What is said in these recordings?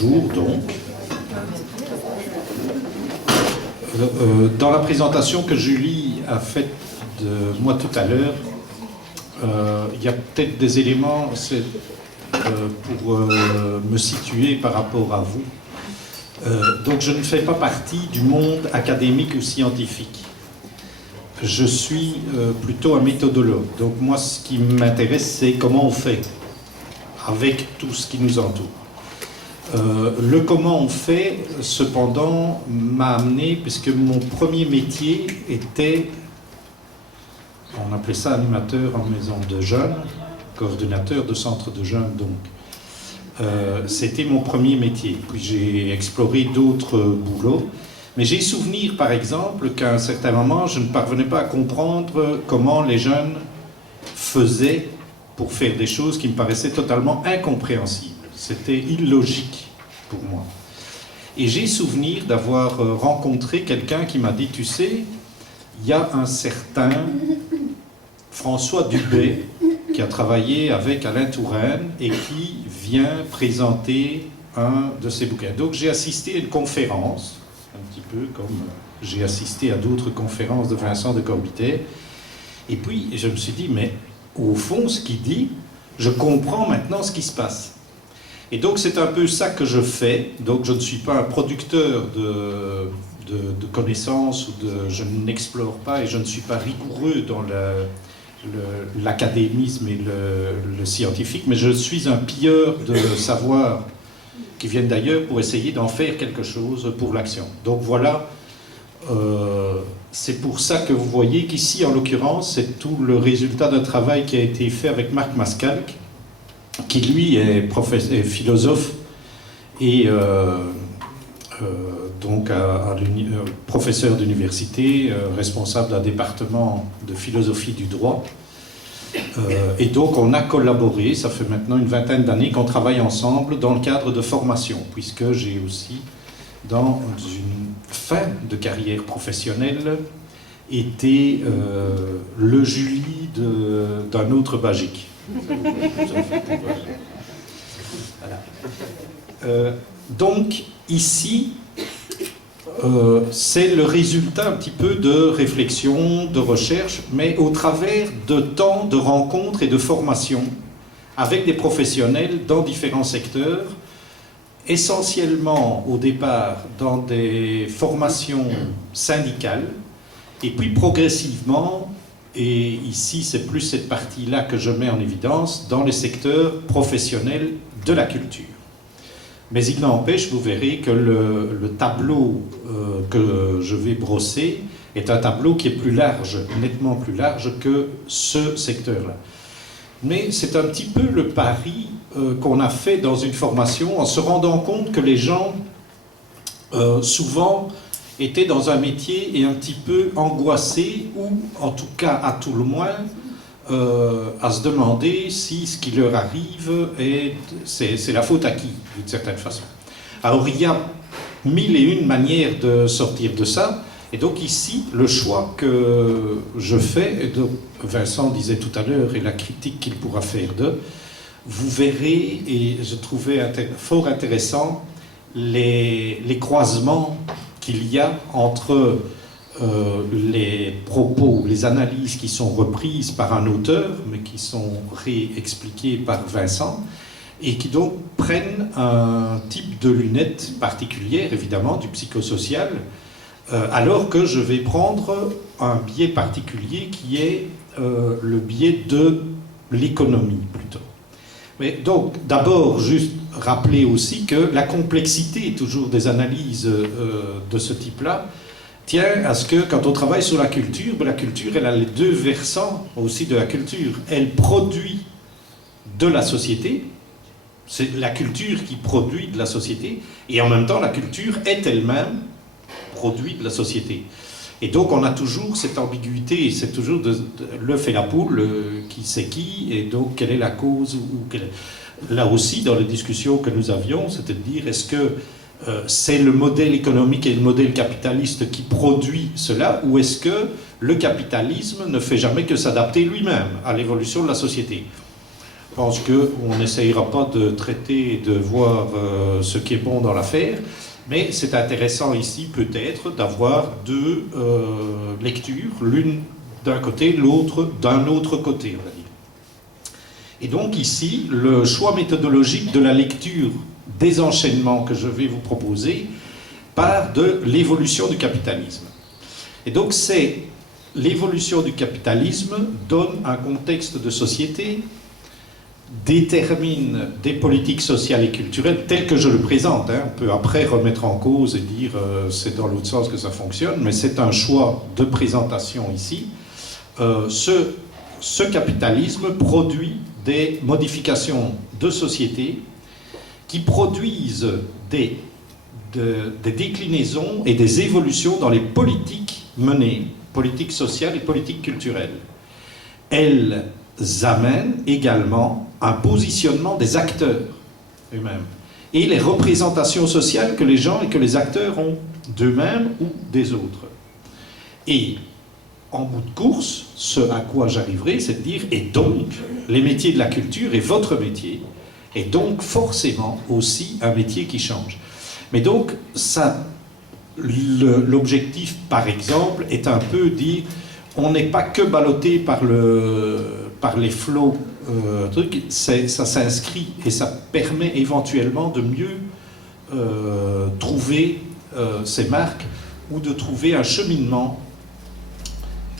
Bonjour donc. Dans la présentation que Julie a faite de moi tout à l'heure, il y a peut-être des éléments pour me situer par rapport à vous. Donc je ne fais pas partie du monde académique ou scientifique. Je suis plutôt un méthodologue. Donc moi, ce qui m'intéresse, c'est comment on fait avec tout ce qui nous entoure. Le comment on fait, cependant, m'a amené, puisque mon premier métier était, on appelait ça animateur en maison de jeunes, coordonnateur de centre de jeunes, donc. C'était mon premier métier. Puis j'ai exploré d'autres boulots. Mais j'ai souvenir, par exemple, qu'à un certain moment, je ne parvenais pas à comprendre comment les jeunes faisaient pour faire des choses qui me paraissaient totalement incompréhensibles. C'était illogique pour moi. Et j'ai souvenir d'avoir rencontré quelqu'un qui m'a dit, tu sais, il y a un certain François Dubé qui a travaillé avec Alain Touraine et qui vient présenter un de ses bouquins. Donc j'ai assisté à une conférence, un petit peu comme j'ai assisté à d'autres conférences de Vincent de Corbitaire, et puis je me suis dit, mais au fond, ce qu'il dit, je comprends maintenant ce qui se passe. Et donc c'est un peu ça que je fais. Donc je ne suis pas un producteur de connaissances, je n'explore pas et je ne suis pas rigoureux dans l'académisme et le scientifique, mais je suis un pilleur de savoir qui viennent d'ailleurs pour essayer d'en faire quelque chose pour l'action. Donc voilà, c'est pour ça que vous voyez qu'ici, en l'occurrence, c'est tout le résultat d'un travail qui a été fait avec Marc Mascalque, qui lui est philosophe et donc professeur d'université, responsable d'un département de philosophie du droit. Et donc on a collaboré, ça fait maintenant une vingtaine d'années qu'on travaille ensemble dans le cadre de formation, puisque j'ai aussi, dans une fin de carrière professionnelle, été le Julie d'un autre Bagic. Voilà. Donc ici, c'est le résultat un petit peu de réflexion, de recherche, mais au travers de temps de rencontres et de formations avec des professionnels dans différents secteurs, essentiellement au départ dans des formations syndicales, et puis progressivement, et ici c'est plus cette partie-là que je mets en évidence, dans les secteurs professionnels de la culture. Mais il n'empêche, vous verrez que le tableau que je vais brosser est un tableau qui est plus large, nettement plus large que ce secteur-là. Mais c'est un petit peu le pari qu'on a fait dans une formation en se rendant compte que les gens, souvent, étaient dans un métier et un petit peu angoissés, ou en tout cas, à tout le moins, à se demander si ce qui leur arrive, c'est la faute à qui, d'une certaine façon. Alors il y a mille et une manières de sortir de ça, et donc ici, le choix que je fais, et donc Vincent disait tout à l'heure, et la critique qu'il pourra faire vous verrez, et je trouvais fort intéressant, les croisements qu'il y a entre les propos, les analyses qui sont reprises par un auteur, mais qui sont réexpliquées par Vincent, et qui donc prennent un type de lunettes particulière, évidemment, du psychosocial, alors que je vais prendre un biais particulier qui est le biais de l'économie, plutôt. Mais donc, d'abord, juste rappeler aussi que la complexité, toujours des analyses de ce type-là, tient à ce que quand on travaille sur la culture, elle a les deux versants aussi de la culture. Elle produit de la société, c'est la culture qui produit de la société, et en même temps la culture est elle-même produit de la société. Et donc on a toujours cette ambiguïté, c'est toujours l'œuf et la poule, qui c'est qui, et donc quelle est la cause, là aussi dans les discussions que nous avions, c'était de dire est-ce que c'est le modèle économique et le modèle capitaliste qui produit cela, ou est-ce que le capitalisme ne fait jamais que s'adapter lui-même à l'évolution de la société? pense qu'on n'essayera pas de traiter et de voir ce qui est bon dans l'affaire, mais c'est intéressant ici peut-être d'avoir deux lectures, l'une d'un côté, l'autre d'un autre côté, on va dire. Et donc ici, le choix méthodologique de la lecture des enchaînements que je vais vous proposer part de l'évolution du capitalisme. Et donc c'est l'évolution du capitalisme donne un contexte de société, détermine des politiques sociales et culturelles telles que je le présente. On peut après remettre en cause et dire c'est dans l'autre sens que ça fonctionne, mais c'est un choix de présentation ici. Ce capitalisme produit des modifications de société qui produisent des déclinaisons et des évolutions dans les politiques menées, politiques sociales et politiques culturelles. Elles amènent également un positionnement des acteurs eux-mêmes et les représentations sociales que les gens et que les acteurs ont d'eux-mêmes ou des autres. Et en bout de course, ce à quoi j'arriverai, c'est de dire, et donc, les métiers de la culture et votre métier, est donc forcément aussi un métier qui change. Mais donc, l'objectif, par exemple, est un peu dire, on n'est pas que ballotté par les flots, ça s'inscrit et ça permet éventuellement de mieux trouver ces marques ou de trouver un cheminement.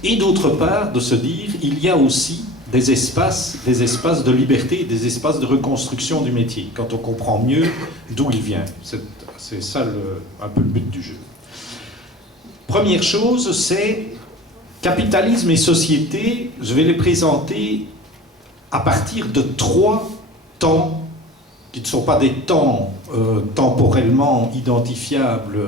Et d'autre part, de se dire, il y a aussi des espaces de liberté, des espaces de reconstruction du métier, quand on comprend mieux d'où il vient. C'est ça un peu le but du jeu. Première chose, c'est capitalisme et société. Je vais les présenter à partir de 3 temps, qui ne sont pas des temps temporellement identifiables,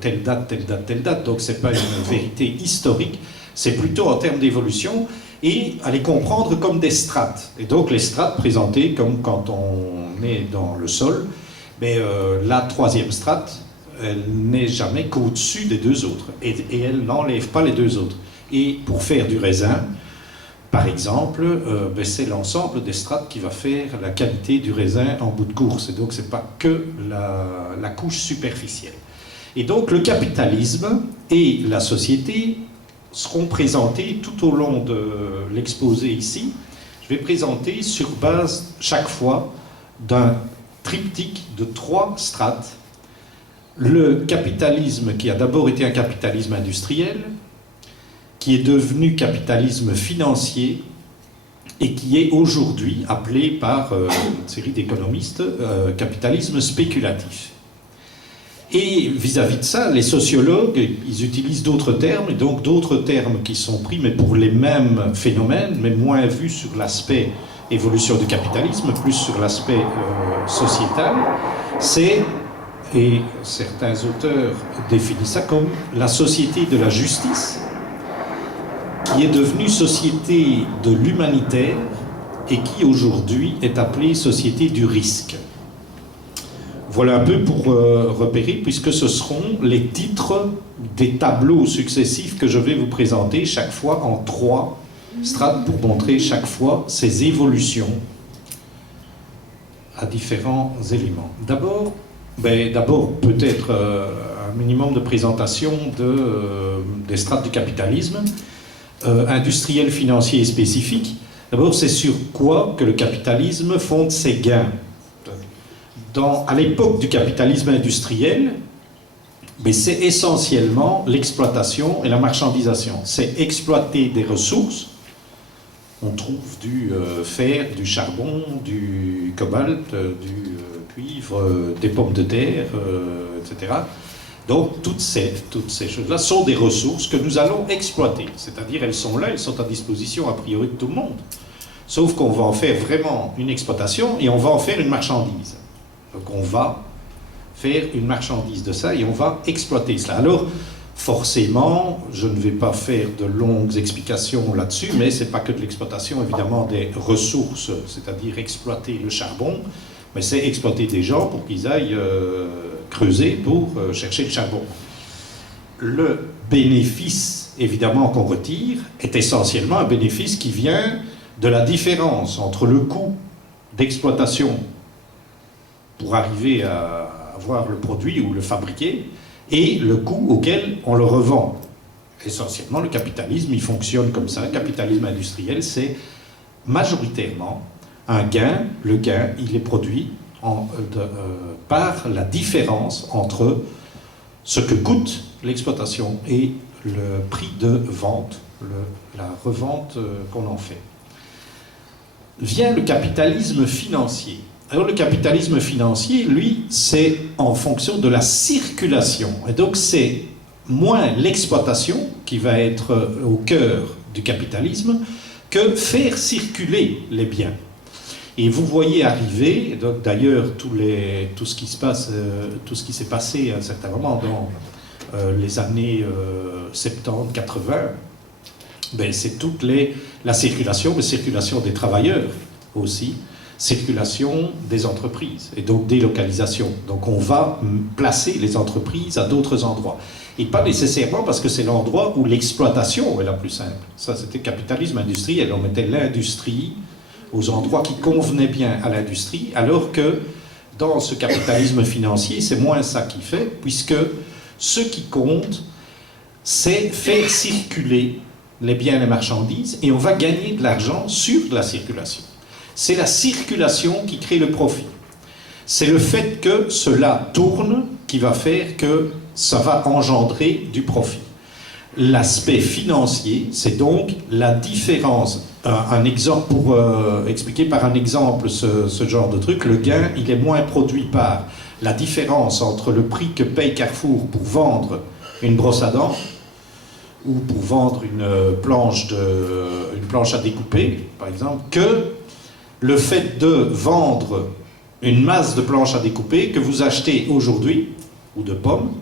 telle date, telle date, telle date, donc ce n'est pas une vérité historique, c'est plutôt en termes d'évolution, et à les comprendre comme des strates. Et donc les strates présentées comme quand on est dans le sol, mais la 3e strate, elle n'est jamais qu'au-dessus des 2 autres, et elle n'enlève pas les 2 autres. Et pour faire du raisin, par exemple, c'est l'ensemble des strates qui va faire la qualité du raisin en bout de course, et donc ce n'est pas que la couche superficielle. Et donc le capitalisme et la société seront présentés tout au long de l'exposé ici. Je vais présenter sur base chaque fois d'un triptyque de 3 strates. Le capitalisme qui a d'abord été un capitalisme industriel, qui est devenu capitalisme financier et qui est aujourd'hui appelé par une série d'économistes capitalisme spéculatif. Et vis-à-vis de ça, les sociologues, ils utilisent d'autres termes, et donc d'autres termes qui sont pris, mais pour les mêmes phénomènes, mais moins vus sur l'aspect évolution du capitalisme, plus sur l'aspect sociétal. C'est, et certains auteurs définissent ça comme la société de la justice, qui est devenue société de l'humanitaire et qui aujourd'hui est appelée société du risque. Voilà un peu pour repérer, puisque ce seront les titres des tableaux successifs que je vais vous présenter chaque fois en 3 strates pour montrer chaque fois ces évolutions à différents éléments. D'abord peut-être un minimum de présentation des strates du capitalisme, industriel, financier et spécifique. D'abord, c'est sur quoi que le capitalisme fonde ses gains. À l'époque du capitalisme industriel, c'est essentiellement l'exploitation et la marchandisation. C'est exploiter des ressources. On trouve du fer, du charbon, du cobalt, du cuivre, des pommes de terre, etc. Donc toutes ces choses-là sont des ressources que nous allons exploiter. C'est-à-dire elles sont là, elles sont à disposition a priori de tout le monde. Sauf qu'on va en faire vraiment une exploitation et on va en faire une marchandise. Donc on va faire une marchandise de ça et on va exploiter cela. Alors, forcément, je ne vais pas faire de longues explications là-dessus, mais ce n'est pas que de l'exploitation, évidemment, des ressources, c'est-à-dire exploiter le charbon, mais c'est exploiter des gens pour qu'ils aillent creuser pour chercher le charbon. Le bénéfice, évidemment, qu'on retire est essentiellement un bénéfice qui vient de la différence entre le coût d'exploitation pour arriver à avoir le produit ou le fabriquer, et le coût auquel on le revend. Essentiellement, le capitalisme, il fonctionne comme ça. Le capitalisme industriel, c'est majoritairement un gain. Le gain, il est produit par la différence entre ce que coûte l'exploitation et le prix de vente, la revente qu'on en fait. Vient le capitalisme financier. Alors le capitalisme financier, lui, c'est en fonction de la circulation. Et donc c'est moins l'exploitation qui va être au cœur du capitalisme que faire circuler les biens. Et vous voyez arriver, d'ailleurs tout ce qui s'est passé à un certain moment dans les années 70, 80, ben c'est toute la circulation, mais circulation des travailleurs aussi, circulation des entreprises, et donc délocalisation. Donc on va placer les entreprises à d'autres endroits. Et pas nécessairement parce que c'est l'endroit où l'exploitation est la plus simple. Ça, c'était le capitalisme industriel. On mettait l'industrie aux endroits qui convenaient bien à l'industrie, alors que dans ce capitalisme financier, c'est moins ça qui fait, puisque ce qui compte, c'est faire circuler les biens et les marchandises, et on va gagner de l'argent sur la circulation. C'est la circulation qui crée le profit. C'est le fait que cela tourne qui va faire que ça va engendrer du profit. L'aspect financier, c'est donc la différence. Un exemple, pour expliquer par un exemple ce genre de truc, le gain, il est moins produit par la différence entre le prix que paye Carrefour pour vendre une brosse à dents ou pour vendre une planche à découper, par exemple, que le fait de vendre une masse de planches à découper que vous achetez aujourd'hui, ou de pommes,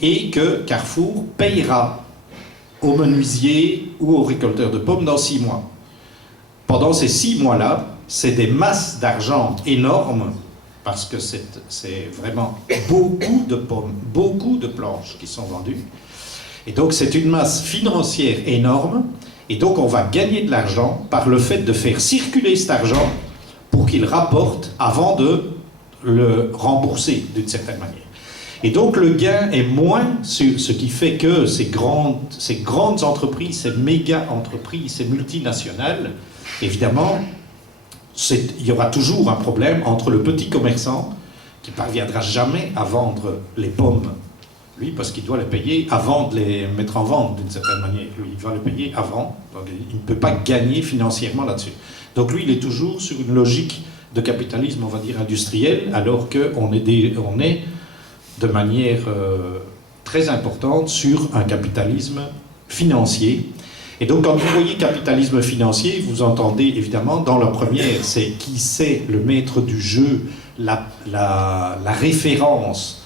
et que Carrefour payera au menuisier ou au récolteur de pommes dans 6 mois. Pendant ces 6 mois-là, c'est des masses d'argent énormes, parce que c'est vraiment beaucoup de pommes, beaucoup de planches qui sont vendues. Et donc c'est une masse financière énorme, et donc on va gagner de l'argent par le fait de faire circuler cet argent pour qu'il rapporte avant de le rembourser d'une certaine manière. Et donc le gain est moins, ce qui fait que ces grandes entreprises, ces méga-entreprises, ces multinationales, évidemment, il y aura toujours un problème entre le petit commerçant qui ne parviendra jamais à vendre les pommes, lui, parce qu'il doit les payer avant de les mettre en vente d'une certaine manière. Lui, il va les payer avant, donc il ne peut pas gagner financièrement là-dessus. Donc lui, il est toujours sur une logique de capitalisme, on va dire, industriel, alors qu'on est de manière très importante sur un capitalisme financier. Et donc quand vous voyez capitalisme financier, vous entendez évidemment dans la première, c'est qui c'est le maître du jeu, la référence,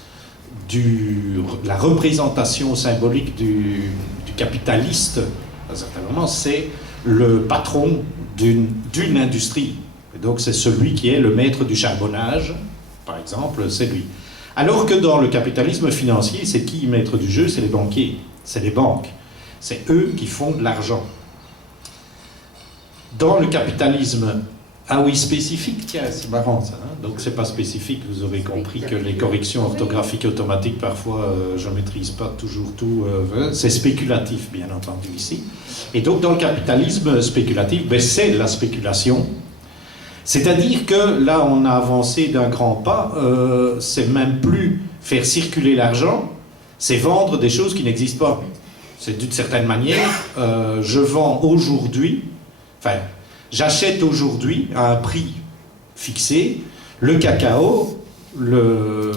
la représentation symbolique du capitaliste, à un certain moment, c'est le patron d'une industrie. Et donc c'est celui qui est le maître du charbonnage, par exemple, c'est lui. Alors que dans le capitalisme financier, c'est qui maître du jeu? C'est les banquiers, c'est les banques. C'est eux qui font de l'argent. Dans le capitalisme, ah oui, spécifique, tiens, c'est marrant ça. Hein, donc c'est pas spécifique, vous aurez compris que les corrections orthographiques automatiques, parfois, je maîtrise pas toujours tout. C'est spéculatif, bien entendu, ici. Et donc dans le capitalisme spéculatif, ben, c'est la spéculation. C'est-à-dire que là, on a avancé d'un grand pas, c'est même plus faire circuler l'argent, c'est vendre des choses qui n'existent pas. C'est d'une certaine manière, je vends aujourd'hui, enfin, j'achète aujourd'hui à un prix fixé le cacao, le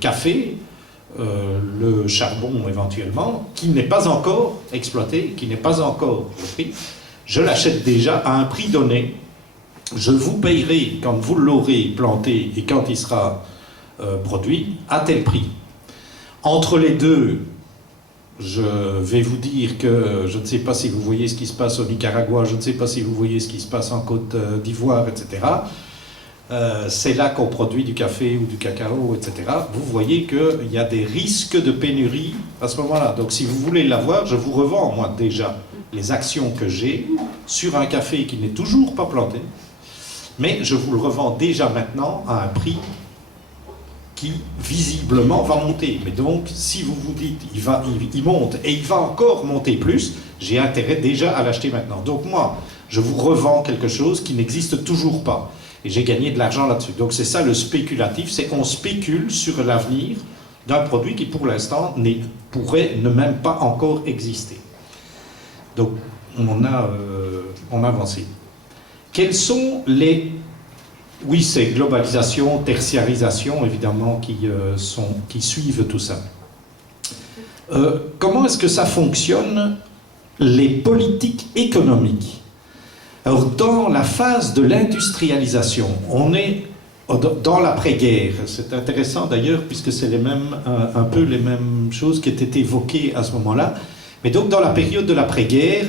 café, le charbon éventuellement, qui n'est pas encore exploité, qui n'est pas encore repris. Je l'achète déjà à un prix donné. Je vous payerai quand vous l'aurez planté et quand il sera produit à tel prix. Entre les deux, je vais vous dire que je ne sais pas si vous voyez ce qui se passe au Nicaragua, je ne sais pas si vous voyez ce qui se passe en Côte d'Ivoire, etc. C'est là qu'on produit du café ou du cacao, etc. Vous voyez qu'il y a des risques de pénurie à ce moment-là. Donc si vous voulez l'avoir, je vous revends, moi, déjà, les actions que j'ai sur un café qui n'est toujours pas planté, mais je vous le revends déjà maintenant à un prix qui visiblement va monter. Mais donc, si vous vous dites il monte et il va encore monter plus, j'ai intérêt déjà à l'acheter maintenant. Donc moi, je vous revends quelque chose qui n'existe toujours pas. Et j'ai gagné de l'argent là-dessus. Donc c'est ça le spéculatif, c'est on spécule sur l'avenir d'un produit qui pour l'instant pourrait ne même pas encore exister. Donc on a avancé. Quels sont les... Oui, c'est globalisation, tertiarisation, évidemment, qui suivent tout ça. Comment est-ce que ça fonctionne, les politiques économiques? Alors, dans la phase de l'industrialisation, on est dans l'après-guerre. C'est intéressant d'ailleurs, puisque c'est un peu les mêmes choses qui étaient évoquées à ce moment-là. Mais donc, dans la période de l'après-guerre,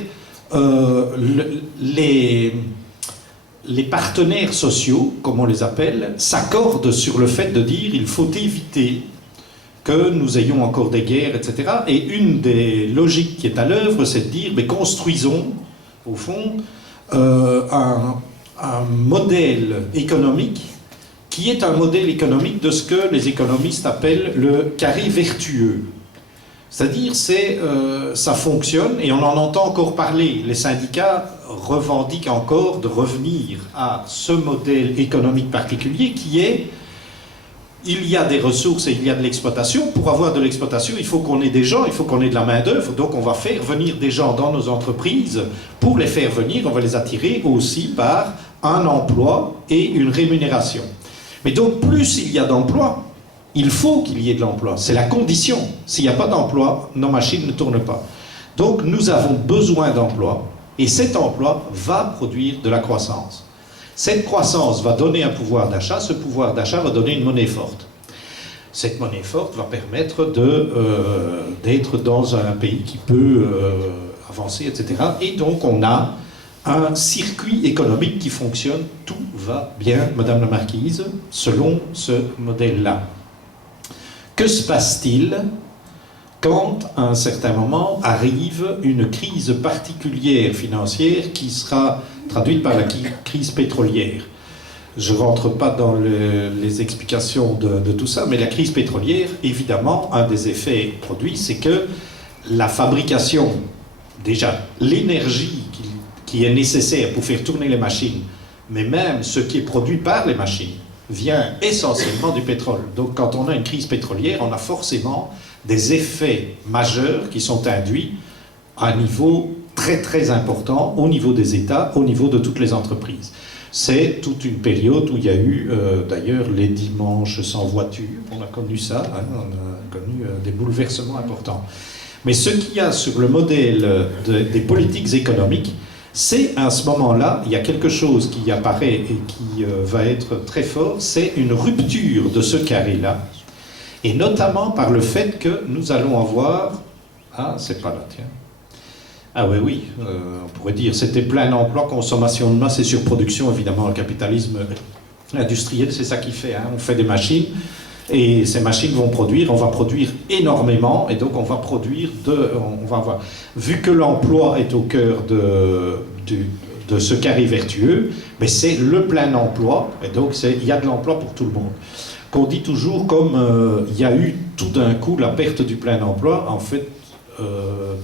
les partenaires sociaux, comme on les appelle, s'accordent sur le fait de dire qu'il faut éviter que nous ayons encore des guerres, etc. Et une des logiques qui est à l'œuvre, c'est de dire, mais construisons, au fond, un modèle économique qui est un modèle économique de ce que les économistes appellent le carré vertueux. C'est-à-dire, ça fonctionne, et on en entend encore parler. Les syndicats revendiquent encore de revenir à ce modèle économique particulier qui est, il y a des ressources et il y a de l'exploitation. Pour avoir de l'exploitation, il faut qu'on ait des gens, il faut qu'on ait de la main-d'œuvre. Donc on va faire venir des gens dans nos entreprises. Pour les faire venir, on va les attirer aussi par un emploi et une rémunération. Mais donc, plus il y a d'emplois, il faut qu'il y ait de l'emploi. C'est la condition. S'il n'y a pas d'emploi, nos machines ne tournent pas. Donc, nous avons besoin d'emploi, et cet emploi va produire de la croissance. Cette croissance va donner un pouvoir d'achat, ce pouvoir d'achat va donner une monnaie forte. Cette monnaie forte va permettre d'être dans un pays qui peut avancer, etc. Et donc, on a un circuit économique qui fonctionne, tout va bien, Madame la Marquise, selon ce modèle-là. Que se passe-t-il quand, à un certain moment, arrive une crise particulière financière qui sera traduite par la crise pétrolière? Je ne rentre pas dans les explications de tout ça, mais la crise pétrolière, évidemment, un des effets produits, c'est que la fabrication, déjà, l'énergie qui est nécessaire pour faire tourner les machines, mais même ce qui est produit par les machines, vient essentiellement du pétrole. Donc quand on a une crise pétrolière, on a forcément des effets majeurs qui sont induits à un niveau très très important au niveau des États, au niveau de toutes les entreprises. C'est toute une période où il y a eu d'ailleurs les dimanches sans voiture, on a connu ça, hein, on a connu des bouleversements importants. Mais ce qu'il y a sur le modèle des politiques économiques, c'est à ce moment-là, il y a quelque chose qui apparaît et qui va être très fort, c'est une rupture de ce carré-là, et notamment par le fait que nous allons avoir... Ah, c'est pas là, tiens. Ah oui, on pourrait dire, c'était plein emploi, consommation de masse et surproduction, évidemment, le capitalisme industriel, c'est ça qui fait, hein. On fait des machines, et ces machines vont produire, on va produire énormément, et donc on va produire, on va avoir, vu que l'emploi est au cœur de ce carré vertueux, mais c'est le plein emploi, et donc il y a de l'emploi pour tout le monde. Qu'on dit toujours comme il y a eu tout d'un coup la perte du plein emploi, en fait,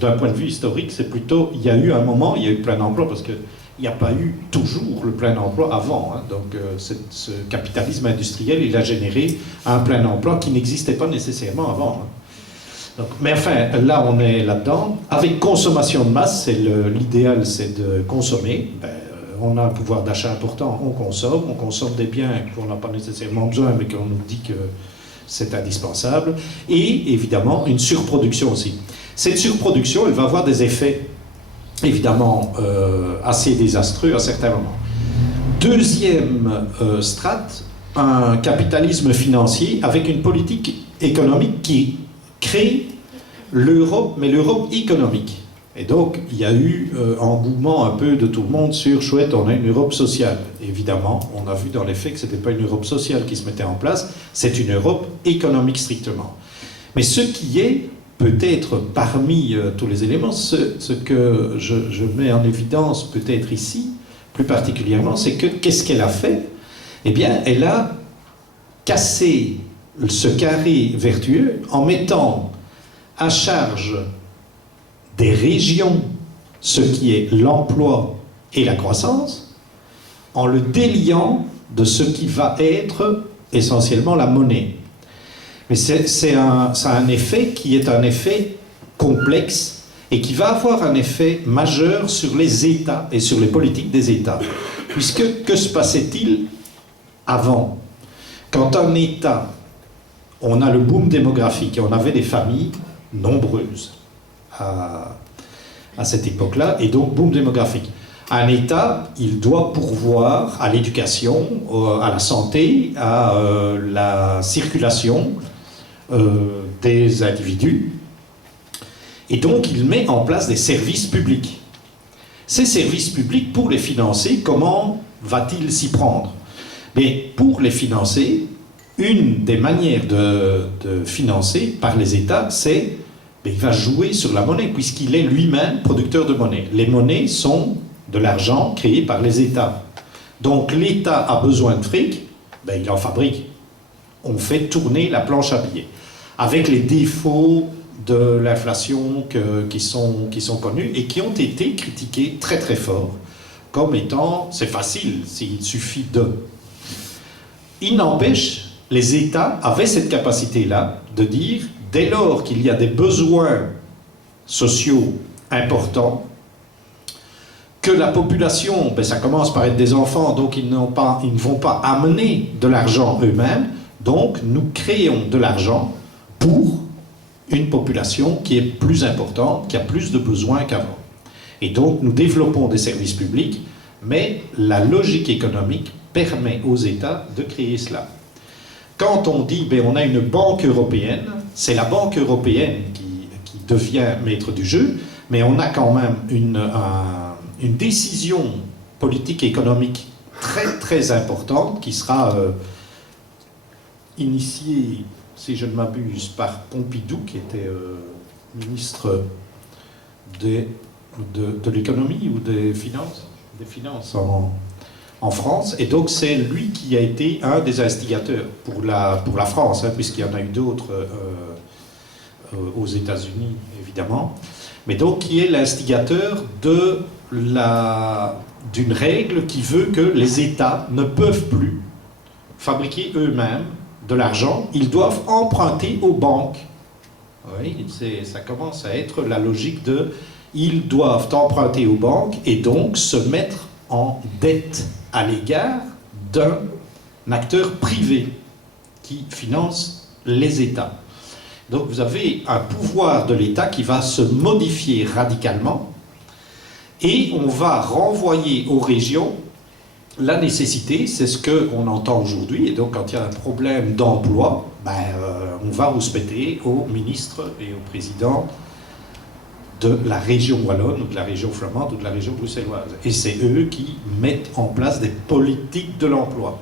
d'un point de vue historique, c'est plutôt, il y a eu un moment, il y a eu plein emploi, parce que il n'y a pas eu toujours le plein emploi avant. Hein. Donc ce capitalisme industriel, il a généré un plein emploi qui n'existait pas nécessairement avant. Hein. Donc, mais enfin, là on est là-dedans. Avec consommation de masse, l'idéal c'est de consommer. On a un pouvoir d'achat important, on consomme des biens qu'on n'a pas nécessairement besoin, mais qu'on nous dit que c'est indispensable. Et évidemment, une surproduction aussi. Cette surproduction, elle va avoir des effets évidemment assez désastreux à certains moments. Deuxième strate, un capitalisme financier avec une politique économique qui crée l'Europe, mais l'Europe économique. Et donc, il y a eu engouement un peu de tout le monde sur, chouette, on a une Europe sociale. Évidemment, on a vu dans les faits que ce n'était pas une Europe sociale qui se mettait en place, c'est une Europe économique strictement. Mais ce qui est peut-être parmi tous les éléments, ce que je mets en évidence peut-être ici, plus particulièrement, c'est que qu'est-ce qu'elle a fait? Eh bien, elle a cassé ce carré vertueux en mettant à charge des régions ce qui est l'emploi et la croissance, en le déliant de ce qui va être essentiellement la monnaie. Mais ça a un effet qui est un effet complexe et qui va avoir un effet majeur sur les États et sur les politiques des États. Puisque, que se passait-il avant? Quand un État, on a le boom démographique et on avait des familles nombreuses à cette époque-là, et donc boom démographique. Un État, il doit pourvoir à l'éducation, à la santé, à la circulation des individus, et donc il met en place des services publics. Ces services publics, pour les financer, comment va-t-il s'y prendre? Mais pour les financer, une des manières de financer par les États, c'est qu'il va jouer sur la monnaie, puisqu'il est lui-même producteur de monnaie. Les monnaies sont de l'argent créé par les États. Donc l'État a besoin de fric, il en fabrique. On fait tourner la planche à billets. Avec les défauts de l'inflation qui sont connus et qui ont été critiqués très très fort, comme étant, c'est facile, s'il suffit de... Il n'empêche, les États avaient cette capacité-là de dire, dès lors qu'il y a des besoins sociaux importants, que la population, ça commence par être des enfants, donc ils ne vont pas amener de l'argent eux-mêmes, donc nous créons de l'argent pour une population qui est plus importante, qui a plus de besoins qu'avant. Et donc nous développons des services publics, mais la logique économique permet aux États de créer cela. Quand on dit on a une banque européenne, c'est la banque européenne qui devient maître du jeu, mais on a quand même une décision politique et économique très très importante qui sera initiée, si je ne m'abuse, par Pompidou, qui était ministre de l'économie ou des finances en France, et donc c'est lui qui a été un des instigateurs pour la France, puisqu'il y en a eu d'autres aux États-Unis, évidemment, mais donc qui est l'instigateur d'une règle qui veut que les États ne peuvent plus fabriquer eux-mêmes de l'argent, ils doivent emprunter aux banques. Oui, ça commence à être la logique de ils doivent emprunter aux banques et donc se mettre en dette à l'égard d'un acteur privé qui finance les États. Donc vous avez un pouvoir de l'État qui va se modifier radicalement et on va renvoyer aux régions la nécessité, c'est ce qu'on entend aujourd'hui, et donc quand il y a un problème d'emploi, on va rouspéter au ministre et au président de la région wallonne, ou de la région flamande, ou de la région bruxelloise. Et c'est eux qui mettent en place des politiques de l'emploi.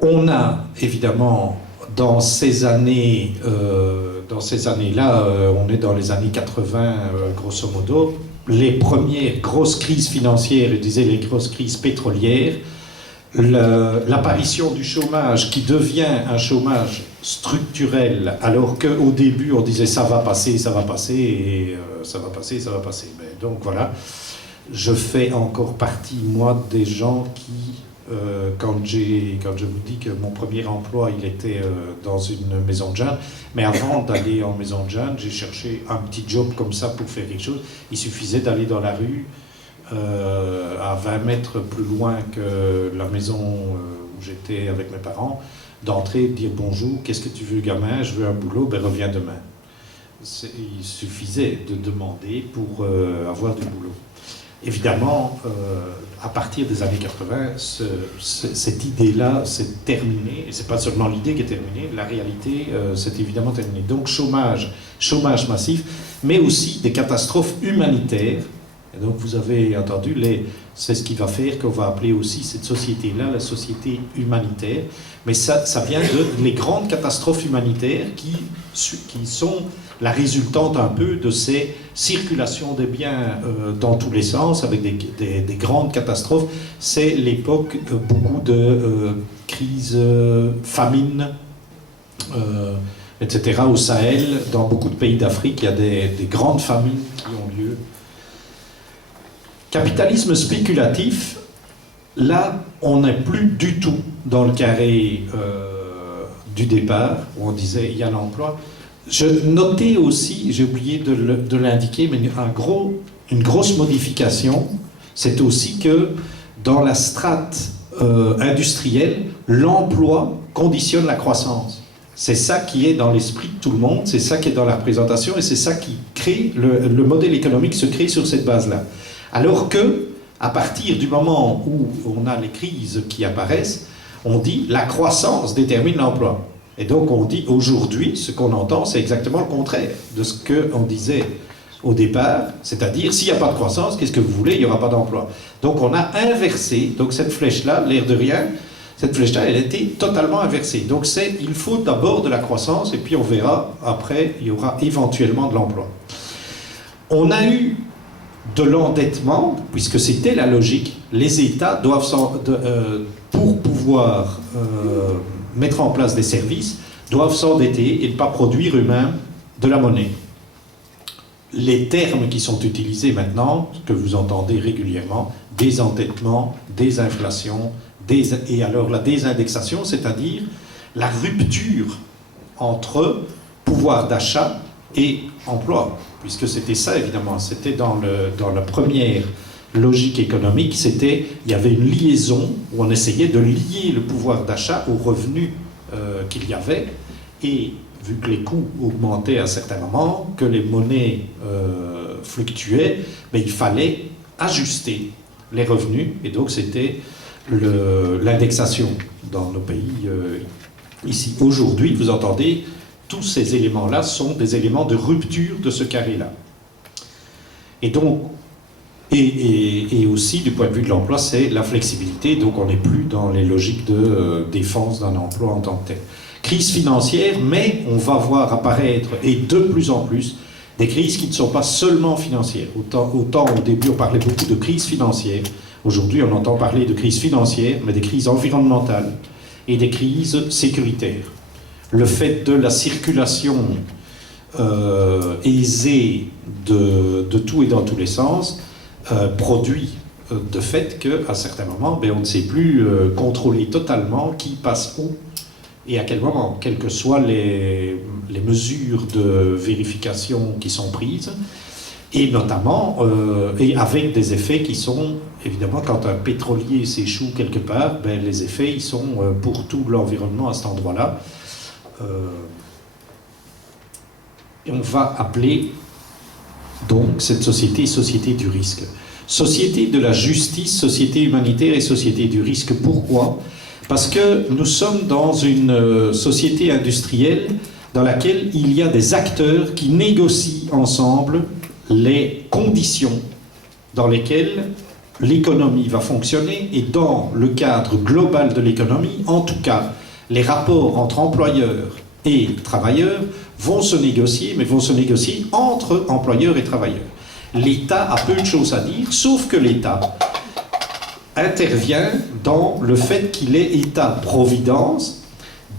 On a évidemment dans ces années, là, on est dans les années 80, grosso modo, les premières grosses crises financières, je disais les grosses crises pétrolières, l'apparition du chômage qui devient un chômage structurel, alors qu'au début on disait ça va passer, et ça va passer. Mais donc voilà, je fais encore partie, moi, des gens qui, quand je vous dis que mon premier emploi, il était dans une maison de jeunes, mais avant d'aller en maison de jeunes, j'ai cherché un petit job comme ça pour faire quelque chose. Il suffisait d'aller dans la rue, à 20 mètres plus loin que la maison où j'étais avec mes parents, d'entrer, de dire bonjour, qu'est-ce que tu veux gamin, je veux un boulot, reviens demain. Il suffisait de demander pour avoir du boulot. Évidemment, à partir des années 80, cette idée-là s'est terminée, et c'est pas seulement l'idée qui est terminée, la réalité s'est évidemment terminée. Donc chômage massif, mais aussi des catastrophes humanitaires Et donc vous avez entendu, c'est ce qui va faire qu'on va appeler aussi cette société-là la société humanitaire. Mais ça vient de les grandes catastrophes humanitaires qui sont la résultante un peu de ces circulations des biens dans tous les sens, avec des grandes catastrophes. C'est l'époque beaucoup de crises, famines, etc. Au Sahel, dans beaucoup de pays d'Afrique, il y a des grandes famines qui ont lieu. Capitalisme spéculatif, là, on n'est plus du tout dans le carré du départ, où on disait il y a l'emploi. Je notais aussi, j'ai oublié de l'indiquer, mais une grosse modification, c'est aussi que dans la strate industrielle, l'emploi conditionne la croissance. C'est ça qui est dans l'esprit de tout le monde, c'est ça qui est dans la représentation, et c'est ça qui crée, le modèle économique se crée sur cette base-là. Alors que, à partir du moment où on a les crises qui apparaissent, on dit la croissance détermine l'emploi. Et donc on dit aujourd'hui, ce qu'on entend, c'est exactement le contraire de ce qu'on disait au départ, c'est-à-dire s'il n'y a pas de croissance, qu'est-ce que vous voulez, il n'y aura pas d'emploi. Donc on a inversé, donc cette flèche-là, l'air de rien, cette flèche-là, elle a été totalement inversée. Donc il faut d'abord de la croissance, et puis on verra, après, il y aura éventuellement de l'emploi. On a eu de l'endettement, puisque c'était la logique, les États doivent, pour pouvoir mettre en place des services, doivent s'endetter et ne pas produire eux-mêmes de la monnaie. Les termes qui sont utilisés maintenant, que vous entendez régulièrement, désendettement, désinflation, et alors la désindexation, c'est-à-dire la rupture entre pouvoir d'achat et emploi, puisque c'était ça évidemment, c'était dans la première logique économique, il y avait une liaison où on essayait de lier le pouvoir d'achat aux revenus qu'il y avait, et vu que les coûts augmentaient à certains moments, que les monnaies fluctuaient, mais il fallait ajuster les revenus, et donc c'était l'indexation dans nos pays ici. Aujourd'hui, vous entendez, tous ces éléments-là sont des éléments de rupture de ce carré-là. Et donc, et aussi, du point de vue de l'emploi, c'est la flexibilité, donc on n'est plus dans les logiques de défense d'un emploi en tant que tel. Crise financière, mais on va voir apparaître, et de plus en plus, des crises qui ne sont pas seulement financières. Autant au début on parlait beaucoup de crise financière, aujourd'hui on entend parler de crise financière, mais des crises environnementales et des crises sécuritaires. Le fait de la circulation aisée de tout et dans tous les sens produit de fait qu'à certains moments, on ne sait plus contrôler totalement qui passe où et à quel moment, quelles que soient les mesures de vérification qui sont prises, et notamment et avec des effets qui sont, évidemment, quand un pétrolier s'échoue quelque part, les effets ils sont pour tout l'environnement à cet endroit-là. Et on va appeler donc cette société du risque. Société de la justice, société humanitaire et société du risque. Pourquoi ? Parce que nous sommes dans une société industrielle dans laquelle il y a des acteurs qui négocient ensemble les conditions dans lesquelles l'économie va fonctionner, et dans le cadre global de l'économie, en tout cas, les rapports entre employeurs et travailleurs vont se négocier, mais vont se négocier entre employeurs et travailleurs. L'État a peu de choses à dire, sauf que l'État intervient dans le fait qu'il est État-providence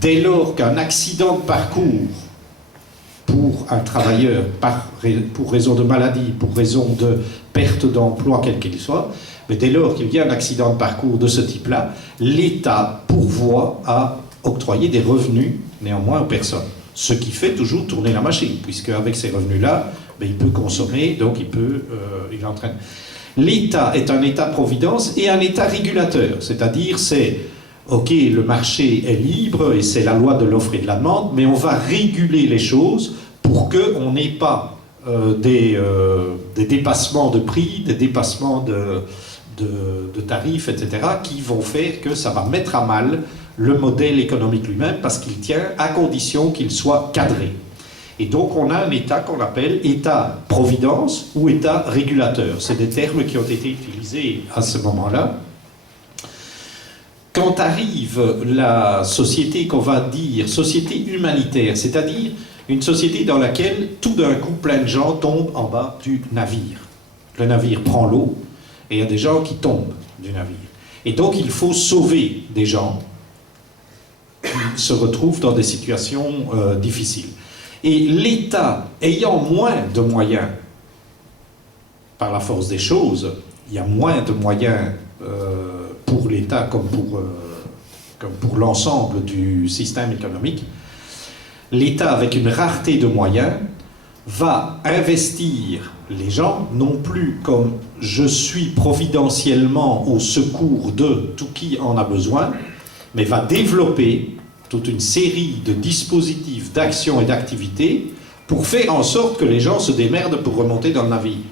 dès lors qu'un accident de parcours pour un travailleur, pour raison de maladie, pour raison de perte d'emploi, quel qu'il soit, mais dès lors qu'il y a un accident de parcours de ce type-là, l'État pourvoit à octroyer des revenus, néanmoins, aux personnes. Ce qui fait toujours tourner la machine, puisque avec ces revenus-là, il peut consommer, donc il entraîne. L'État est un État-providence et un État régulateur, c'est-à-dire ok, le marché est libre et c'est la loi de l'offre et de la demande, mais on va réguler les choses pour qu'on n'ait pas des dépassements de prix, des dépassements de tarifs, etc., qui vont faire que ça va mettre à mal le modèle économique lui-même, parce qu'il tient à condition qu'il soit cadré. Et donc on a un État qu'on appelle État-providence ou État régulateur. C'est des termes qui ont été utilisés à ce moment-là. Quand arrive la société qu'on va dire société humanitaire, c'est-à-dire une société dans laquelle tout d'un coup plein de gens tombent en bas du navire. Le navire prend l'eau et il y a des gens qui tombent du navire. Et donc il faut sauver des gens qui se retrouvent dans des situations difficiles. Et l'État ayant moins de moyens, par la force des choses, il y a moins de moyens pour l'État comme pour l'ensemble du système économique, l'État, avec une rareté de moyens, va investir les gens, non plus comme je suis providentiellement au secours de tout qui en a besoin, mais va développer toute une série de dispositifs, d'actions et d'activités pour faire en sorte que les gens se démerdent pour remonter dans le navire.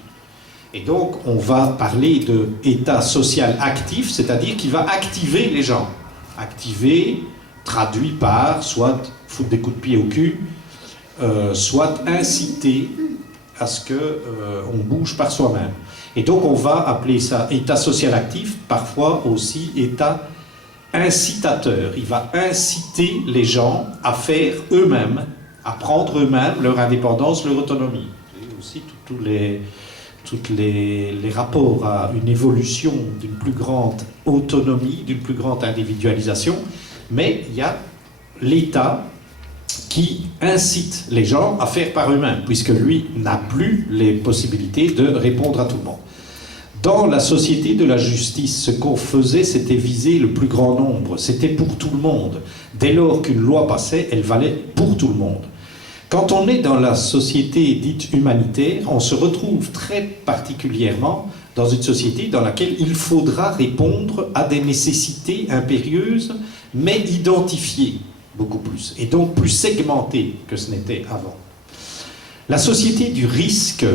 Et donc, on va parler d'État social actif, c'est-à-dire qui va activer les gens. Activer, traduit par, soit foutre des coups de pied au cul, soit inciter à ce qu'on bouge par soi-même. Et donc, on va appeler ça État social actif, parfois aussi État incitateur. Il va inciter les gens à faire eux-mêmes, à prendre eux-mêmes leur indépendance, leur autonomie. Et aussi tous les rapports à une évolution d'une plus grande autonomie, d'une plus grande individualisation, mais il y a l'État qui incite les gens à faire par eux-mêmes, puisque lui n'a plus les possibilités de répondre à tout le monde. Dans la société de la justice, ce qu'on faisait, c'était viser le plus grand nombre, c'était pour tout le monde. Dès lors qu'une loi passait, elle valait pour tout le monde. Quand on est dans la société dite humanitaire, on se retrouve très particulièrement dans une société dans laquelle il faudra répondre à des nécessités impérieuses, mais identifiées beaucoup plus, et donc plus segmentées que ce n'était avant. La société du risque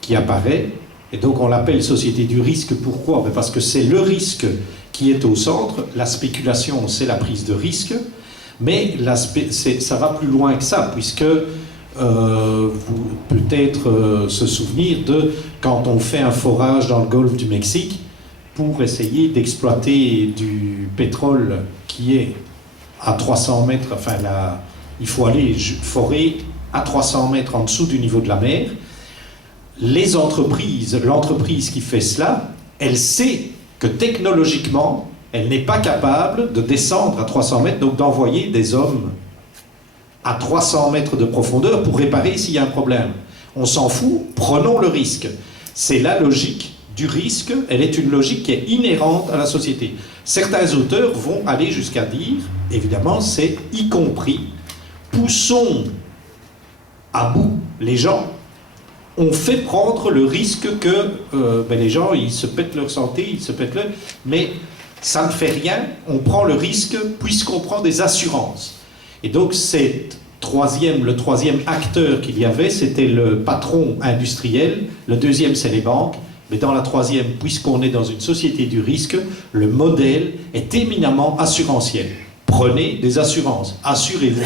qui apparaît, et donc on l'appelle société du risque, pourquoi? Parce que c'est le risque qui est au centre, la spéculation c'est la prise de risque, mais ça va plus loin que ça, puisque vous peut-être se souvenir de quand on fait un forage dans le golfe du Mexique pour essayer d'exploiter du pétrole qui est à 300 mètres, enfin là, il faut aller forer à 300 mètres en dessous du niveau de la mer. L'entreprise qui fait cela, elle sait que technologiquement, elle n'est pas capable de descendre à 300 mètres, donc d'envoyer des hommes à 300 mètres de profondeur pour réparer s'il y a un problème. On s'en fout, prenons le risque. C'est la logique du risque, elle est une logique qui est inhérente à la société. Certains auteurs vont aller jusqu'à dire, évidemment, c'est y compris, poussons à bout les gens. On fait prendre le risque que les gens, ils se pètent leur santé, ils se pètent mais ça ne fait rien, on prend le risque puisqu'on prend des assurances. Et donc le troisième acteur qu'il y avait, c'était le patron industriel, le deuxième c'est les banques, mais dans la troisième, puisqu'on est dans une société du risque, le modèle est éminemment assurantiel. Prenez des assurances, assurez-vous.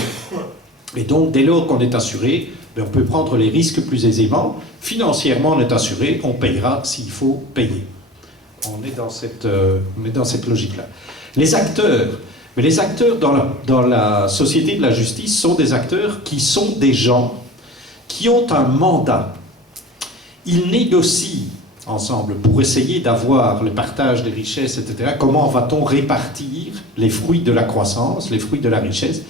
Et donc dès lors qu'on est assuré, on peut prendre les risques plus aisément. Financièrement, on est assuré, on payera s'il faut payer. On est dans cette logique-là. Les acteurs dans la société de la justice sont des acteurs qui sont des gens qui ont un mandat. Ils négocient ensemble pour essayer d'avoir le partage des richesses, etc. Comment va-t-on répartir les fruits de la croissance, les fruits de la richesse?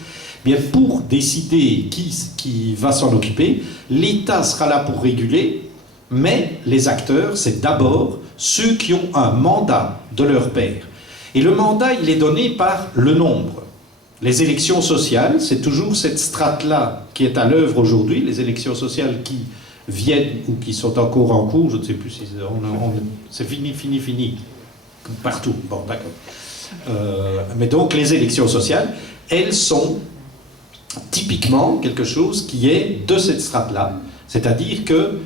Bien, pour décider qui va s'en occuper, l'État sera là pour réguler, mais les acteurs, c'est d'abord ceux qui ont un mandat de leur père. Et le mandat, il est donné par le nombre. Les élections sociales, c'est toujours cette strate-là qui est à l'œuvre aujourd'hui, les élections sociales qui viennent ou qui sont encore en cours, je ne sais plus si c'est fini, partout, bon d'accord. Mais donc les élections sociales, elles sont typiquement quelque chose qui est de cette strate-là, c'est-à-dire que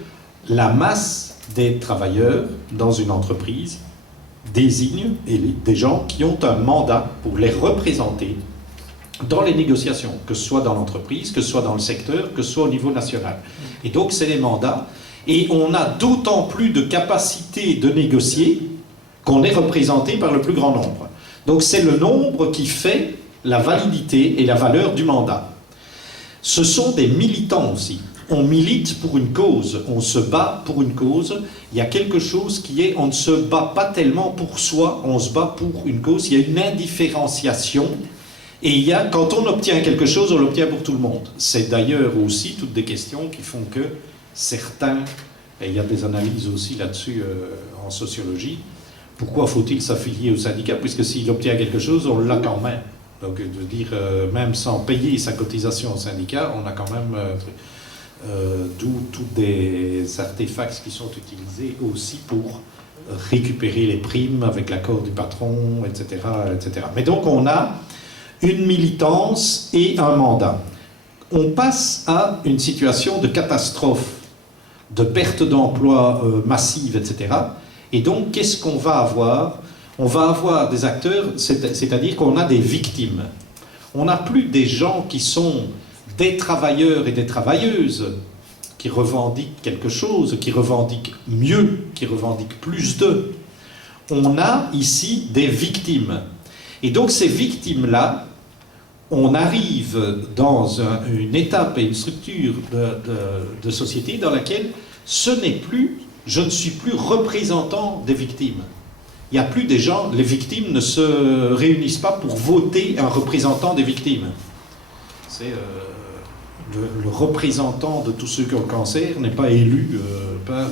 la masse des travailleurs dans une entreprise désigne des gens qui ont un mandat pour les représenter dans les négociations, que ce soit dans l'entreprise, que ce soit dans le secteur, que ce soit au niveau national. Et donc, c'est les mandats. Et on a d'autant plus de capacité de négocier qu'on est représenté par le plus grand nombre. Donc, c'est le nombre qui fait la validité et la valeur du mandat. Ce sont des militants aussi. On milite pour une cause, on se bat pour une cause. Il y a quelque chose qui est, on ne se bat pas tellement pour soi, on se bat pour une cause. Il y a une indifférenciation. Et il y a, quand on obtient quelque chose, on l'obtient pour tout le monde. C'est d'ailleurs aussi toutes des questions qui font que certains, et il y a des analyses aussi là-dessus en sociologie, pourquoi faut-il s'affilier au syndicat? Puisque s'il obtient quelque chose, on l'a quand même. Donc, de dire, même sans payer sa cotisation au syndicat, on a quand même... d'où tous des artefacts qui sont utilisés aussi pour récupérer les primes avec l'accord du patron, etc., etc. Mais donc, on a une militance et un mandat. On passe à une situation de catastrophe, de perte d'emploi massive, etc. Et donc, qu'est-ce qu'on va avoir? On va avoir des acteurs, c'est-à-dire qu'on a des victimes. On n'a plus des gens qui sont des travailleurs et des travailleuses qui revendiquent quelque chose, qui revendiquent mieux, qui revendiquent plus d'eux. On a ici des victimes. Et donc ces victimes-là, on arrive dans une étape et une structure de société dans laquelle ce n'est plus, je ne suis plus représentant des victimes. Il n'y a plus des gens, les victimes ne se réunissent pas pour voter un représentant des victimes. C'est le représentant de tous ceux qui ont le cancer n'est pas élu par...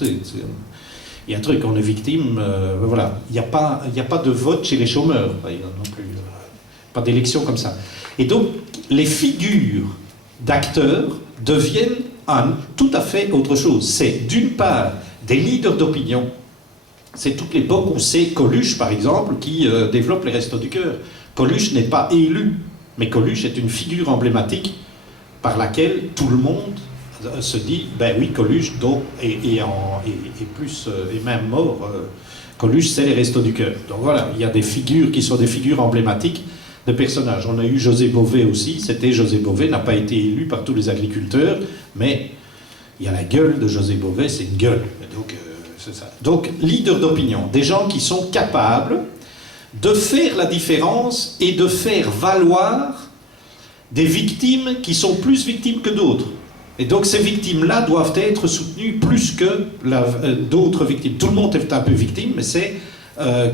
il y a un truc, on est victime, voilà. Il n'y a pas de vote chez les chômeurs, par exemple, non plus. Pas d'élection comme ça. Et donc, les figures d'acteurs deviennent tout à fait autre chose. C'est d'une part des leaders d'opinion. C'est toute l'époque où c'est Coluche, par exemple, qui développe les Restos du Cœur. Coluche n'est pas élu, mais Coluche est une figure emblématique par laquelle tout le monde se dit, ben oui, Coluche, donc, et même mort, Coluche, c'est les Restos du Cœur. Donc voilà, il y a des figures qui sont des figures emblématiques de personnages. On a eu José Bové aussi, c'était José Bové, n'a pas été élu par tous les agriculteurs, mais il y a la gueule de José Bové, c'est une gueule. Donc, c'est ça. Donc, leader d'opinion, des gens qui sont capables de faire la différence et de faire valoir des victimes qui sont plus victimes que d'autres. Et donc ces victimes-là doivent être soutenues plus que d'autres victimes. Tout le monde est un peu victime, mais c'est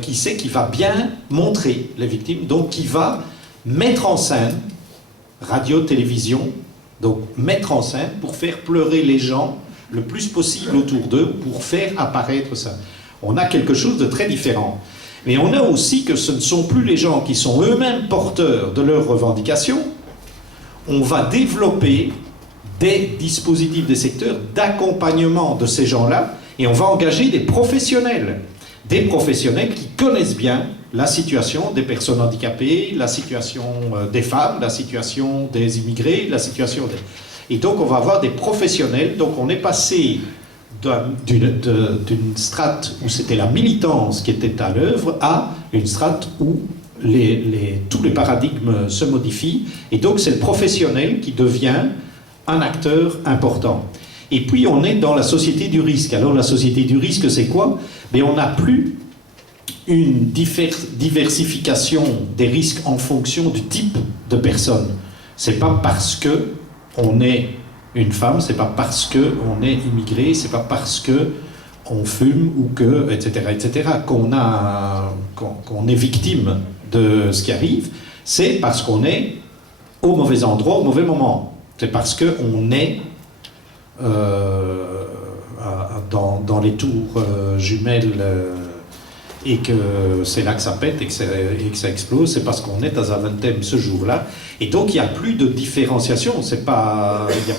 qui va bien montrer les victimes, donc qui va mettre en scène, radio, télévision, donc mettre en scène pour faire pleurer les gens le plus possible autour d'eux, pour faire apparaître ça. On a quelque chose de très différent. Mais on a aussi que ce ne sont plus les gens qui sont eux-mêmes porteurs de leurs revendications. On va développer des dispositifs, des secteurs d'accompagnement de ces gens-là, et on va engager des professionnels qui connaissent bien la situation des personnes handicapées, la situation des femmes, la situation des immigrés, la situation des... Et donc on va avoir des professionnels, donc on est passé d'une strate où c'était la militance qui était à l'œuvre à une strate où tous les paradigmes se modifient, et donc c'est le professionnel qui devient un acteur important. Et puis on est dans la société du risque. Alors la société du risque, c'est quoi? Mais on n'a plus une diversification des risques en fonction du type de personne. C'est pas parce que on est une femme, c'est pas parce que on est immigré, c'est pas parce que on fume ou que, etc., qu'on est victime de ce qui arrive. C'est parce qu'on est au mauvais endroit, au mauvais moment. C'est parce qu'on est dans les tours jumelles et que c'est là que ça pète et que ça explose. C'est parce qu'on est dans un thème ce jour-là. Et donc il n'y a plus de différenciation. Il n'y a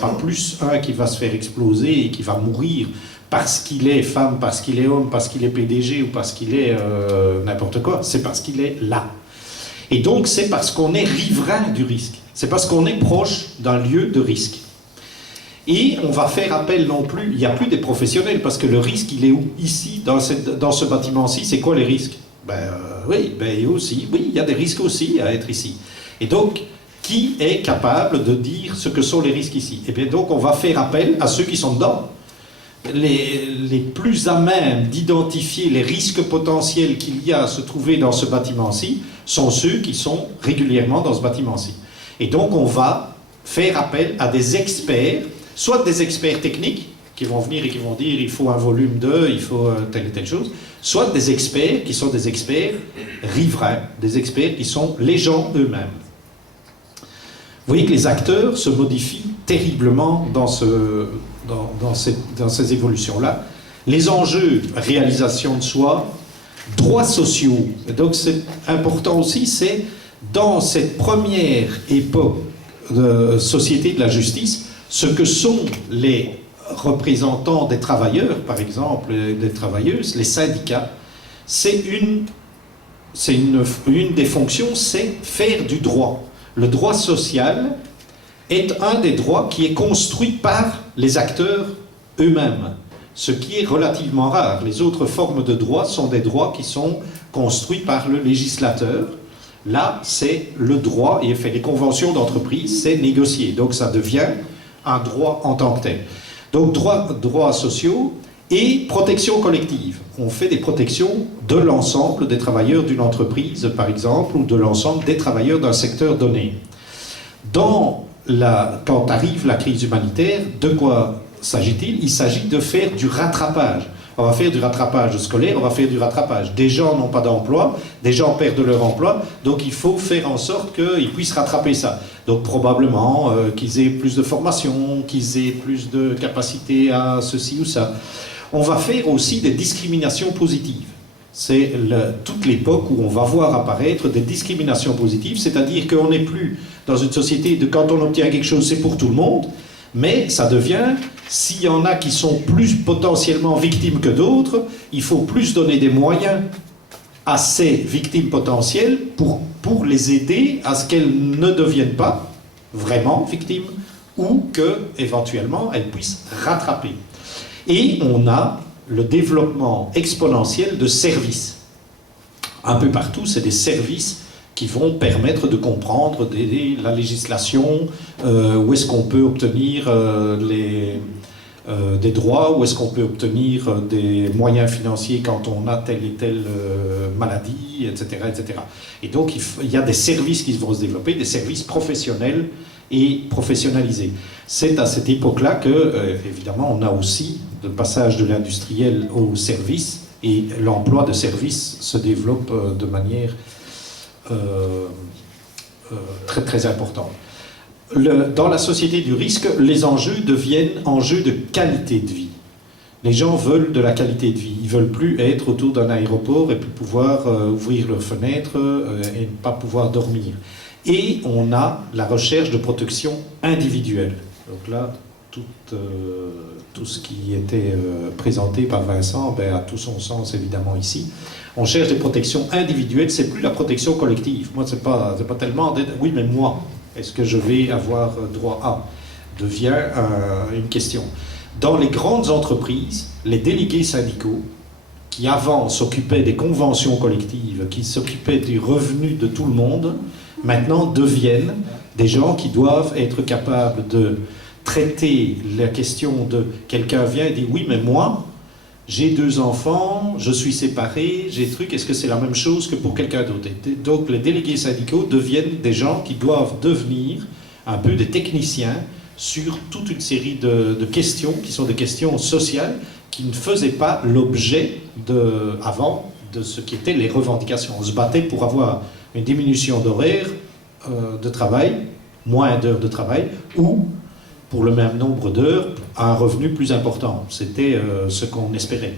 pas plus un qui va se faire exploser et qui va mourir parce qu'il est femme, parce qu'il est homme, parce qu'il est PDG ou parce qu'il est n'importe quoi. C'est parce qu'il est là. Et donc c'est parce qu'on est riverain du risque. C'est parce qu'on est proche d'un lieu de risque. Et on va faire appel non plus, il n'y a plus des professionnels, parce que le risque, il est où? Ici, dans ce bâtiment-ci, c'est quoi les risques? Oui, il y a des risques aussi à être ici. Et donc, qui est capable de dire ce que sont les risques ici. Et bien donc on va faire appel à ceux qui sont dedans. Les plus à même d'identifier les risques potentiels qu'il y a à se trouver dans ce bâtiment-ci sont ceux qui sont régulièrement dans ce bâtiment-ci. Et donc on va faire appel à des experts, soit des experts techniques qui vont venir et qui vont dire il faut un volume de, il faut telle et telle chose, soit des experts qui sont des experts riverains, des experts qui sont les gens eux-mêmes. Vous voyez que les acteurs se modifient terriblement dans ces évolutions-là. Les enjeux, réalisation de soi, droits sociaux. Et donc c'est important aussi, c'est dans cette première époque de société de la justice, ce que sont les représentants des travailleurs, par exemple, des travailleuses, les syndicats, une des fonctions, c'est faire du droit. Le droit social est un des droits qui est construit par les acteurs eux-mêmes, ce qui est relativement rare. Les autres formes de droit sont des droits qui sont construits par le législateur. Là, c'est le droit, et fait les conventions d'entreprise, c'est négocié. Donc ça devient un droit en tant que tel. Donc droits sociaux et protection collective. On fait des protections de l'ensemble des travailleurs d'une entreprise, par exemple, ou de l'ensemble des travailleurs d'un secteur donné. Quand arrive la crise humanitaire, de quoi s'agit-il? Il s'agit de faire du rattrapage. On va faire du rattrapage scolaire, on va faire du rattrapage. Des gens n'ont pas d'emploi, des gens perdent leur emploi, donc il faut faire en sorte qu'ils puissent rattraper ça. Donc probablement qu'ils aient plus de formation, qu'ils aient plus de capacité à ceci ou ça. On va faire aussi des discriminations positives. C'est toute l'époque où on va voir apparaître des discriminations positives, c'est-à-dire qu'on n'est plus dans une société de quand on obtient quelque chose, c'est pour tout le monde, mais ça devient, s'il y en a qui sont plus potentiellement victimes que d'autres, il faut plus donner des moyens à ces victimes potentielles pour les aider à ce qu'elles ne deviennent pas vraiment victimes ou qu'éventuellement elles puissent rattraper. Et on a le développement exponentiel de services. Un peu partout, c'est des services qui vont permettre de comprendre la législation, où est-ce qu'on peut obtenir des droits, où est-ce qu'on peut obtenir des moyens financiers quand on a telle et telle maladie, etc., etc. Et donc il y a des services qui vont se développer, des services professionnels et professionnalisés. C'est à cette époque-là que, évidemment, on a aussi le passage de l'industriel au service, et l'emploi de services se développe de manière très très importante. Dans la société du risque, les enjeux deviennent enjeux de qualité de vie. Les gens veulent de la qualité de vie. Ils ne veulent plus être autour d'un aéroport et puis pouvoir ouvrir leurs fenêtres et ne pas pouvoir dormir. Et on a la recherche de protection individuelle. Donc là, tout ce qui était présenté par Vincent a tout son sens évidemment ici. On cherche des protections individuelles, c'est plus la protection collective. Moi, c'est pas tellement d'être oui, mais moi, est-ce que je vais avoir droit à devient une question. Dans les grandes entreprises, les délégués syndicaux, qui avant s'occupaient des conventions collectives, qui s'occupaient du revenu de tout le monde, maintenant deviennent des gens qui doivent être capables de traiter la question de quelqu'un vient et dit oui mais moi j'ai 2 enfants, je suis séparé, j'ai truc, est-ce que c'est la même chose que pour quelqu'un d'autre? Donc les délégués syndicaux deviennent des gens qui doivent devenir un peu des techniciens sur toute une série de questions qui sont des questions sociales qui ne faisaient pas l'objet avant de ce qui étaient les revendications. On se battait pour avoir une diminution d'horaire de travail, moins d'heures de travail, ou pour le même nombre d'heures, un revenu plus important. C'était ce qu'on espérait.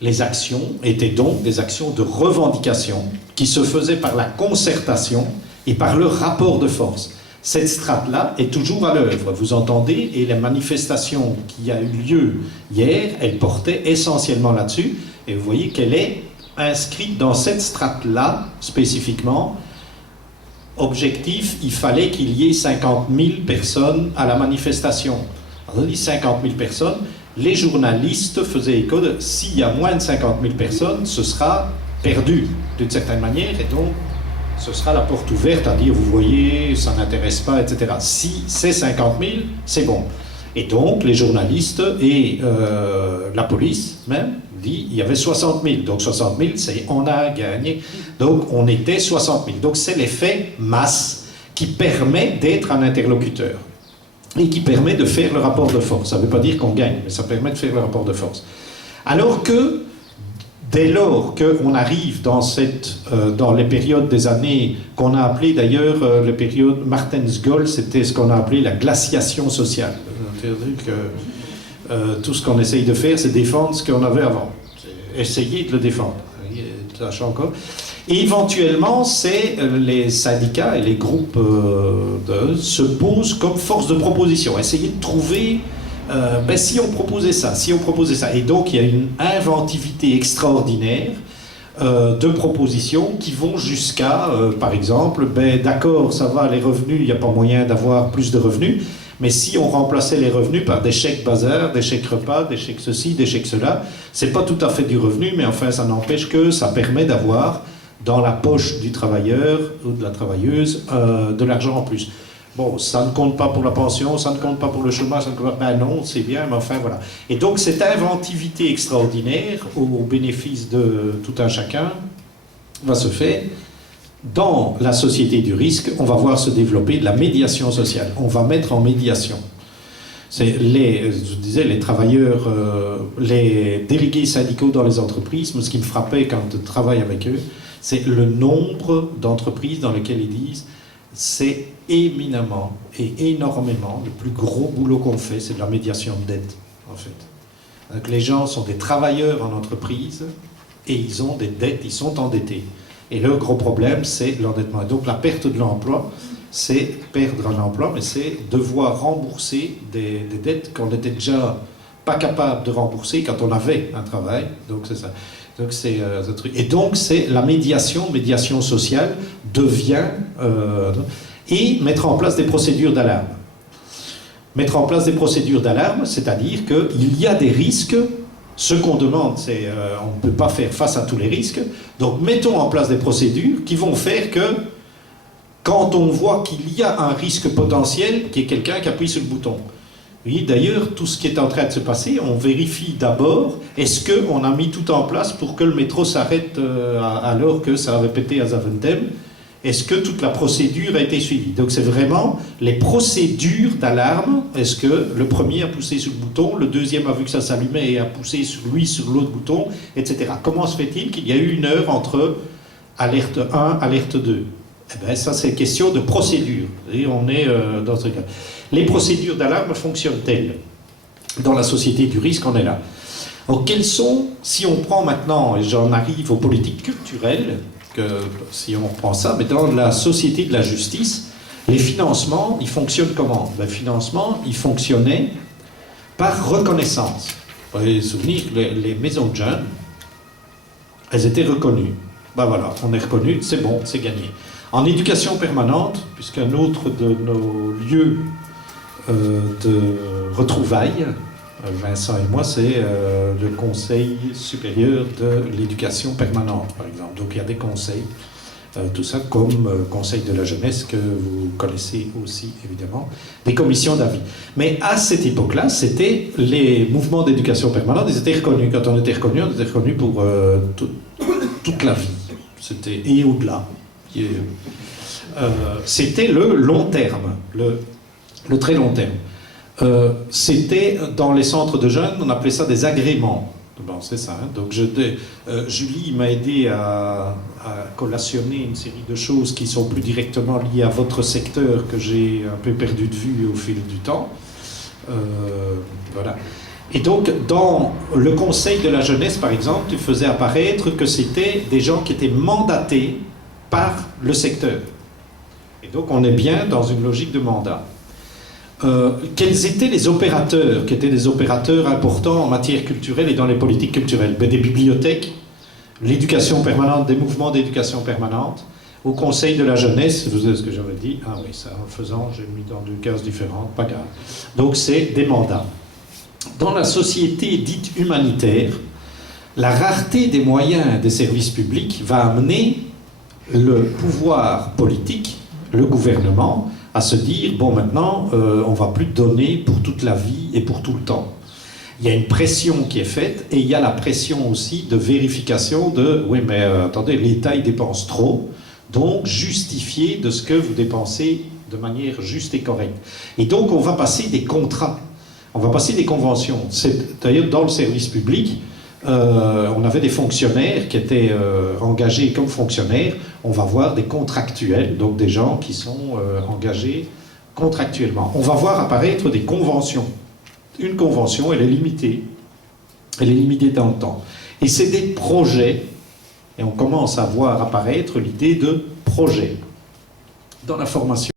Les actions étaient donc des actions de revendication qui se faisaient par la concertation et par le rapport de force. Cette strate-là est toujours à l'œuvre, vous entendez, et la manifestation qui a eu lieu hier, elle portait essentiellement là-dessus, et vous voyez qu'elle est inscrite dans cette strate-là, spécifiquement. Objectif, il fallait qu'il y ait 50 000 personnes à la manifestation. Alors, on dit 50 000 personnes, les journalistes faisaient écho de s'il y a moins de 50 000 personnes, ce sera perdu d'une certaine manière, et donc ce sera la porte ouverte à dire, vous voyez, ça n'intéresse pas, etc. Si c'est 50 000, c'est bon. Et donc, les journalistes et la police même dit, il y avait 60 000. Donc 60 000, c'est on a gagné. Donc on était 60 000. Donc c'est l'effet masse qui permet d'être un interlocuteur et qui permet de faire le rapport de force. Ça ne veut pas dire qu'on gagne, mais ça permet de faire le rapport de force. Alors que, dès lors qu'on arrive dans les périodes des années qu'on a appelées d'ailleurs, les périodes Martens-Gaulle, c'était ce qu'on a appelé la glaciation sociale. C'est-à-dire que tout ce qu'on essaye de faire, c'est défendre ce qu'on avait avant. Essayer de le défendre. Encore. Et éventuellement, c'est les syndicats et les groupes se posent comme force de proposition. Essayer de trouver, si on proposait ça, si on proposait ça. Et donc, il y a une inventivité extraordinaire de propositions qui vont jusqu'à, par exemple, d'accord, ça va, les revenus, il n'y a pas moyen d'avoir plus de revenus, mais si on remplaçait les revenus par des chèques bazar, des chèques repas, des chèques ceci, des chèques cela, c'est pas tout à fait du revenu, mais enfin, ça n'empêche que ça permet d'avoir dans la poche du travailleur ou de la travailleuse de l'argent en plus. Bon, ça ne compte pas pour la pension, ça ne compte pas pour le chômage, ça ne compte pas... Ben non, c'est bien, mais enfin voilà. Et donc cette inventivité extraordinaire, au bénéfice de tout un chacun, va se faire. Dans la société du risque, on va voir se développer de la médiation sociale. On va mettre en médiation. C'est je disais, les travailleurs, les délégués syndicaux dans les entreprises, mais ce qui me frappait quand je travaille avec eux, c'est le nombre d'entreprises dans lesquelles ils disent c'est éminemment et énormément, le plus gros boulot qu'on fait, c'est de la médiation de dette, en fait. Donc les gens sont des travailleurs en entreprise et ils ont des dettes, ils sont endettés. Et leur gros problème, c'est l'endettement. Et donc la perte de l'emploi, c'est perdre un emploi, mais c'est devoir rembourser des dettes qu'on n'était déjà pas capable de rembourser quand on avait un travail. Donc c'est ça. Donc c'est ce truc. Et donc c'est la médiation sociale devient et mettre en place des procédures d'alarme. Mettre en place des procédures d'alarme, c'est-à-dire qu'il y a des risques. Ce qu'on demande, c'est on ne peut pas faire face à tous les risques. Donc mettons en place des procédures qui vont faire que quand on voit qu'il y a un risque potentiel, qu'il y ait quelqu'un qui appuie sur le bouton. Oui, d'ailleurs, tout ce qui est en train de se passer, on vérifie d'abord, est-ce qu'on a mis tout en place pour que le métro s'arrête alors que ça avait pété à Zaventem? Est-ce que toute la procédure a été suivie? Donc c'est vraiment les procédures d'alarme. Est-ce que le premier a poussé sur le bouton, le deuxième a vu que ça s'allumait et a poussé sur l'autre bouton, etc. Comment se fait-il qu'il y a eu une heure entre alerte 1, alerte 2? Eh bien, ça, c'est question de procédure. Et on est dans ce cas. Les procédures d'alarme fonctionnent-elles? Dans la société du risque, on est là. Alors, quelles sont, si on prend maintenant, et j'en arrive aux politiques culturelles, si on reprend ça, mais dans la société de la justice, les financements, ils fonctionnent comment? Le financement, ils fonctionnaient par reconnaissance. Vous avez souvenir que les maisons de jeunes, elles étaient reconnues. Ben voilà, on est reconnu, c'est bon, c'est gagné. En éducation permanente, puisqu'un autre de nos lieux de retrouvailles, Vincent et moi, c'est le Conseil supérieur de l'éducation permanente, par exemple. Donc il y a des conseils, tout ça comme Conseil de la jeunesse, que vous connaissez aussi, évidemment, des commissions d'avis. Mais à cette époque-là, c'était les mouvements d'éducation permanente, ils étaient reconnus. Quand on était reconnu pour toute la vie. C'était et au-delà. C'était le long terme, le très long terme. C'était dans les centres de jeunes, on appelait ça des agréments. Bon, c'est ça. Hein. Donc Julie m'a aidé à collationner une série de choses qui sont plus directement liées à votre secteur que j'ai un peu perdu de vue au fil du temps. Voilà. Et donc, dans le Conseil de la jeunesse, par exemple, tu faisais apparaître que c'était des gens qui étaient mandatés par le secteur. Et donc, on est bien dans une logique de mandat. Quels étaient les opérateurs qui étaient des opérateurs importants en matière culturelle et dans les politiques culturelles? Des bibliothèques, l'éducation permanente, des mouvements d'éducation permanente, au Conseil de la jeunesse, vous savez ce que j'avais dit? Ah oui, ça, en le faisant, j'ai mis dans 2 cases différentes, pas grave. Donc, c'est des mandats. Dans la société dite humanitaire, la rareté des moyens des services publics va amener le pouvoir politique, le gouvernement, à se dire, bon maintenant, on ne va plus donner pour toute la vie et pour tout le temps. Il y a une pression qui est faite, et il y a la pression aussi de vérification de, oui mais attendez, l'État il dépense trop, donc justifiez de ce que vous dépensez de manière juste et correcte. Et donc on va passer des contrats, on va passer des conventions. D'ailleurs dans le service public, on avait des fonctionnaires qui étaient engagés comme fonctionnaires. On va voir des contractuels, donc des gens qui sont engagés contractuellement. On va voir apparaître des conventions. Une convention, elle est limitée dans le temps. Et c'est des projets, et on commence à voir apparaître l'idée de projet dans la formation.